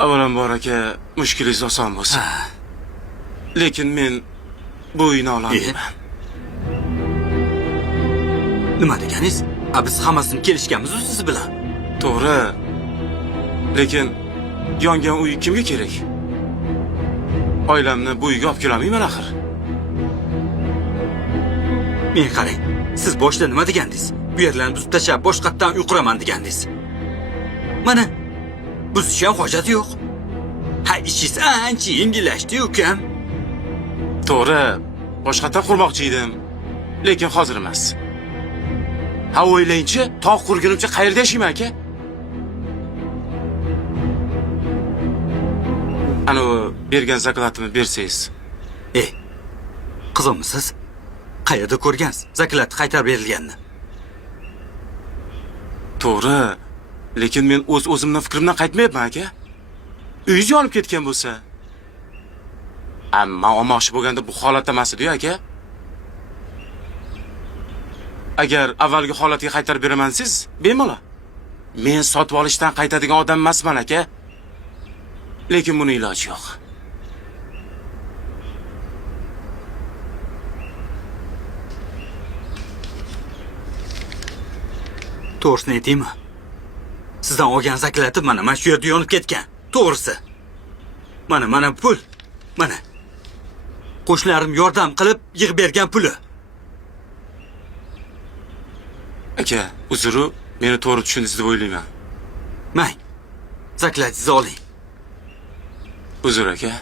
Avvalambor aka, mushkulingiz oson bo'lsin. Lekin men bu uyni ololmayman. Nima deganingiz? Biz hammasini kelishganmiz siz bilan. To'g'ri. Lekin yongan uy kimga kerak? Oilamni bu uyga olib kelolmayman axir. Men qarang, siz boshda nima degandingiz? Bu yerlarni buzib tashlab boshqatdan uy quraman degandingiz. Mana buzishga ham hojati yo'q. Ha, ishingiz ancha yengillashdi ukam. To'g'ri, boshqatdan qurmoqchi edim, lekin hozir emas. Ha, o'ylaychi, tog' qurgunimcha qayerda yashayman aka? Ana bergan zaklatni bersangiz. Qizimsiz? Qayerda ko'rgansiz zaklat qaytarib berilganini? To'g'ri, lekin men o'zimning fikrimdan qaytmayapman aka. Uyingiz yonib ketgan bo'lsa, ammo olmoqchi bo'lganda bu holatda emas edi aka. Agar avvalgi holatga qaytarib beraman siz, bemalol. Men sotib olishdan qaytadigan odam emasman aka. Lekin buni iloji yo'q. To'g'risini aytaymi? Sizdan olgan zaklatim mana shu yerda yonib ketgan. To'g'risi. Mana pul. Mana. Qo'shnilarim yordam qilib yig'ib bergan puli. Aka, uzru, meni to'g'ri tushundingiz deb o'ylayman. Mang. Zaklatingizni oling. Uzr aka.